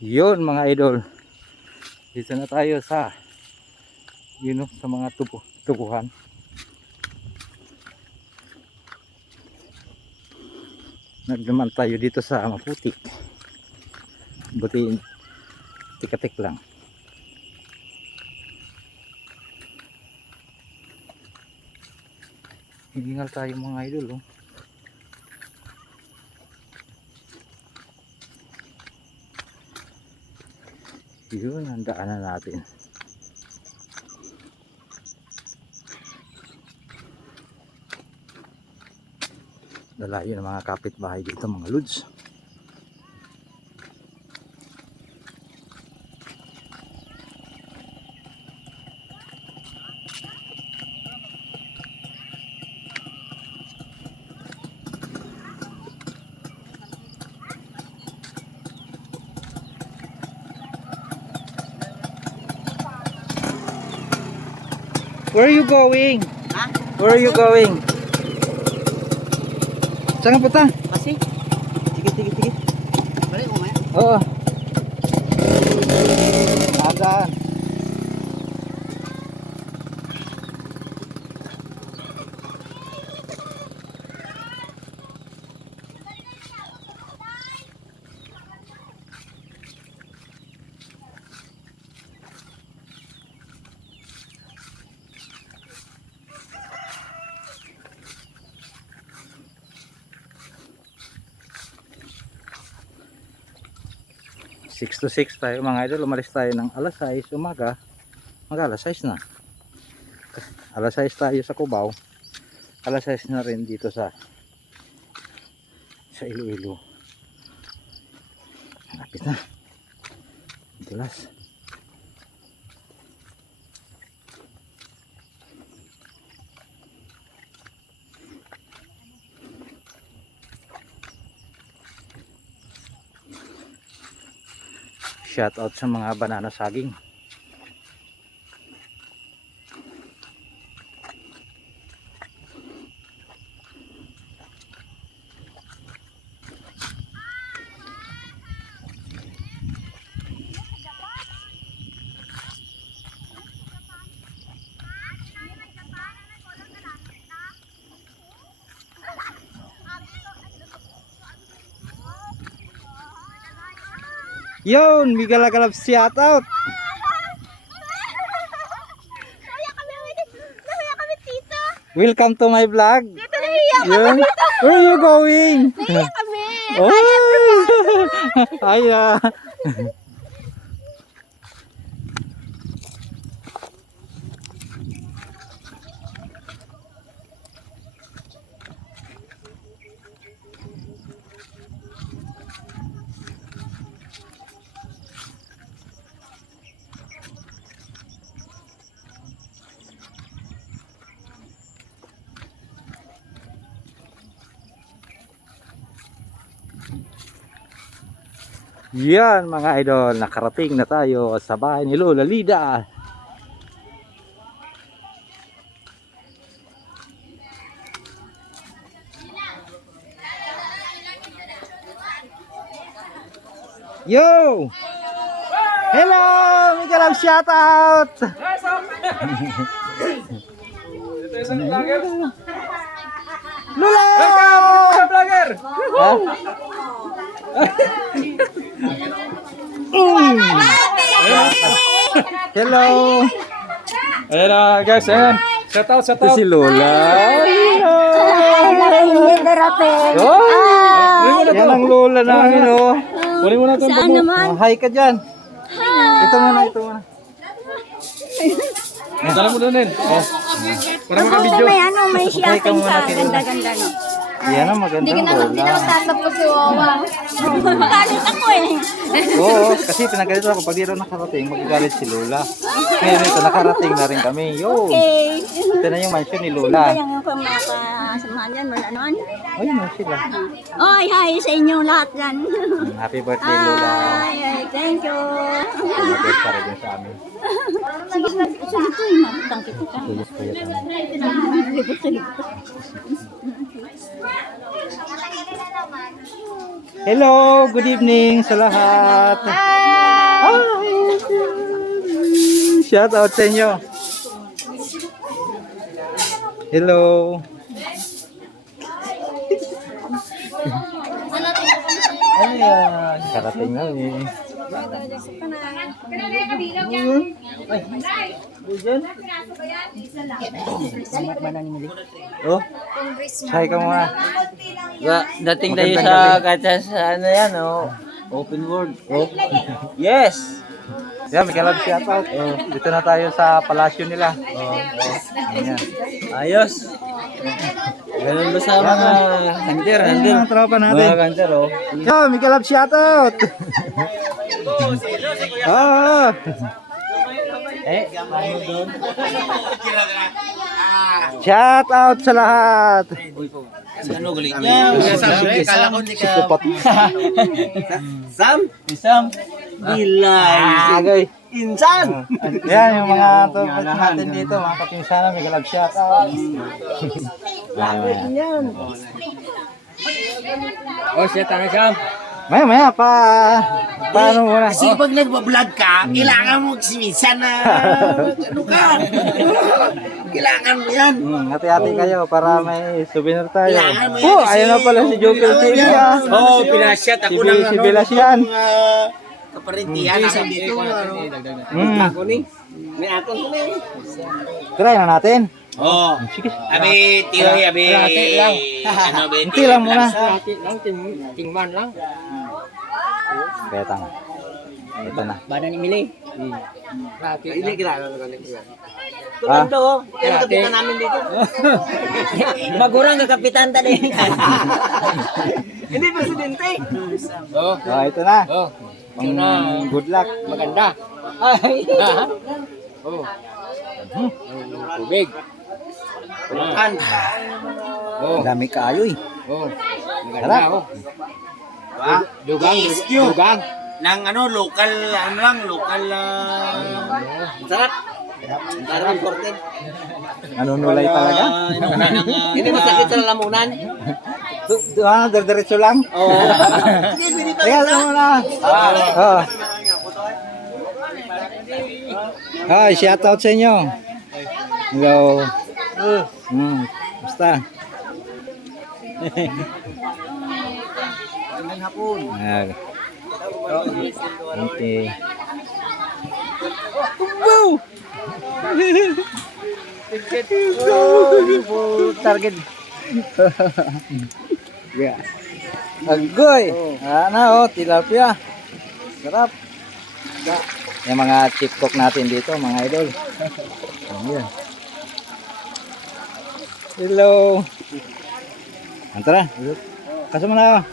Yun mga idol, dito na tayo sa sa mga tubuhan. Nagdaman tayo dito sa Maputik, buti tikatik lang. Hiningal tayo mga idol, oh. Yun ang daanan natin. Lalayo ng mga kapitbahay dito mga lods. Where are you going? Ha? Where are you going? Saan ka punta? Masih? Sige. Balik mo ya? Oo. Agaan. Six to 6 tayo mga idol. Umalis tayo ng alas 6 umaga. Mag-alas 6 na. Alas 6 tayo sa Cubao. Alas 6 na rin dito sa Iloilo. Lapit na. Dulas. Shout out sa mga banana saging. Yun, may galagalap shout out. Welcome to my vlog. Yun. Where are you going? Oh. Hiya. Yan mga idol, nakarating na tayo sa bahay ni Lola Lida. Yo! Hello! May kalam shout out! Ito isang vlogger. Lola! Welcome sa vlogger! Hello! Ayan na guys, ayan. Shout out. Ito si Lola. Kunin mo na Yan to. ang Lola namin, oh. Kunin mo na to. Saan naman? Hi ka dyan. Ito muna. Dala mo doon din. Oh. Para makabidyo. May ano, may Hi ka shopping muna, ka. kay Lola. Ganda-ganda, no? Yan ang magandang Lola. Tapos si Wawa. Galit ako eh. Oo, kasi pinagalit ako. Pag di raw nakarating, magagalit si Lola. Ngayon ito, nakarating na rin kami. Yo! Okay. Ito na yung mansion ni Sino Lola. ba yung makasamahan dyan? Wala naman. Ayun na sila. Oy, hi sa inyo lahat dyan. Happy birthday, Lola. Ay, thank you. Happy birthday din sa amin. Sige, ito yung matang kita. Tuyos ko yan. Sige. Hello, good evening sa lahat. Hi! Shout out sa inyo. Hello. Ay, karating na eh. Oh, say ka muna. Dating tayo Magandang sa gabi. kacha sa ano yan, oh. Open world. Oh. Yes. Yan, may kalab shout out. Oh, dito na tayo sa palasyo nila. Ayan. Ayos. Ganun ba sa mga hunter, Ayan hunter? ang tropa natin. Mga hunter, oh. Yo, may kalab shout out. Oh. Ano doon? Shout out sa lahat. Ano galing niya? Kala ko hindi ka... Psikopat. Sam? Sam? Bilay. Agay. Insan! Yan yung mga tropa natin dito, mga kapinsanan, may kalab shout out. Oh, siya tanong Sam. Maya, paano muna? Kasi pag nagbablog ka, kailangan mo magsimisa na ano ka. Kailangan mo yan. Hati-hati kayo para may souvenir tayo. Kailangan mo yan Oh, kasi- ayun na pala si Joker TV ah. Oo, pinasyat ako ng Si Belas yan. kaparintihan namin dito. Ako ni. May aton ko ni. Try na natin. Oo. Sige. Abi, tiyoy, abi. Hati lang. Ano, abi, Hinti lang muna. Hati lang, tingman lang. Betang. Ito na. Bana ni Mili. Hati Hindi lang. kailangan ko lang. Ah. Tulad to, yan ang kapitan namin dito. Magurang ka kapitan tadi. Hindi, presidente. Oh, Oh, ito na. oh. Ito na. Good luck. Maganda. Ay. Oh. Tubig. Kan. Oh. Dami kaayo eh. Oh. Harap. Maganda oh. Ba? Dugang, Rescue. dugang. Nang ano, local, ano lang, local, sarap. Sarap ang korte. Nanunulay talaga. Hindi masakit sa lalamunan. Diretso lang. Oo. Sige, pinita Teka lang muna. Oh. Hi, shout out sa inyo. Hello. Basta. Magandang hapon. Okay. Target. Yeah. Agoy. Ano, tilapia. Sarap. Yung mga chip cook natin dito, mga idol. Ayan. Hello. Antara. Kasama na.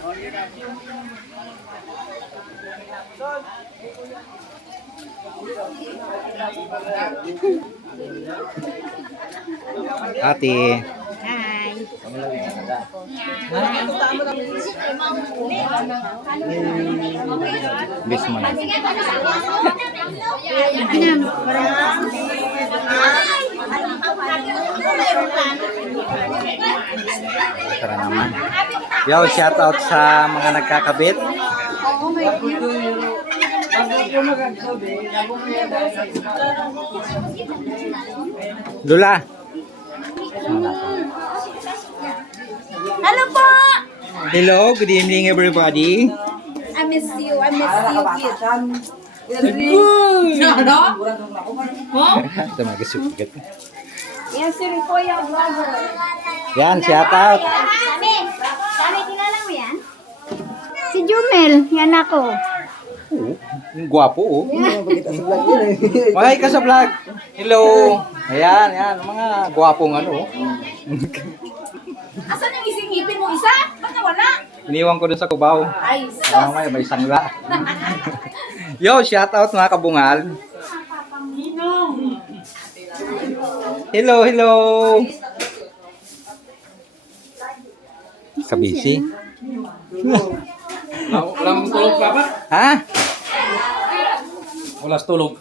Ate. Bis mo na. Tara naman. Yo, shout out sa mga nagkakabit. Lula. Hello po! Hello, good evening everybody. I miss you, kid. Ito magasugat. Yan si Ripoya Vlogger. Yan, shout out. Sabi, kilala mo yan? Si Jumel, yan ako. Yung gwapo oh. Mahal ka sa vlog. Hello. Ayan, yan. Mga gwapong ano. Asan yung isingipin mo isa? Ba't nawala? Iniwan ko dun sa Cubao. Ay, sus! May sangla. Yo, shout out mga kabungal. Hello, hello. Kabisi. Walang tulog pa ba? Ha? Wala tulog.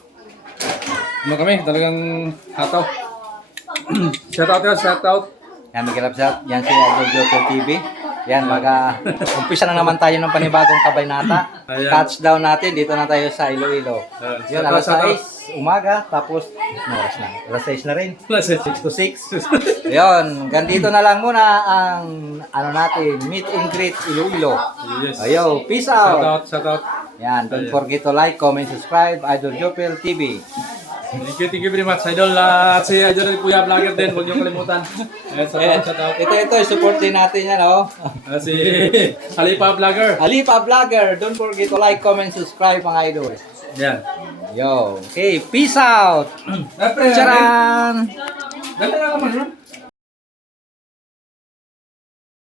Ano kami? Talagang hataw. Shout out yan, shout out. Yan, may kalapsat. Yan si Joker TV. Yan, umpisa na naman tayo ng panibagong kabaynata. Ayan. Touchdown natin, dito na tayo sa Iloilo. Yun, alas Shout out. 6, umaga, tapos, oras na? Alas 6 na rin. Plus, 6 to 6. Ayun, ganito na lang muna ang, natin, meet and greet Iloilo. Yes. Ayo, peace Shout out. out, shout out. Yan, don't forget to like, comment, subscribe, Idol Jopel TV. Thank you very much, Idol. At si Idol Kuya Vlogger din, huwag niyo kalimutan. Ayan, shout out. Ito, support din natin yan, oh. Si Halipa Vlogger. Alipa Vlogger, don't forget to like, comment, subscribe, mga idol. Yan. Yo, okay, peace out. Charan! Dali na naman,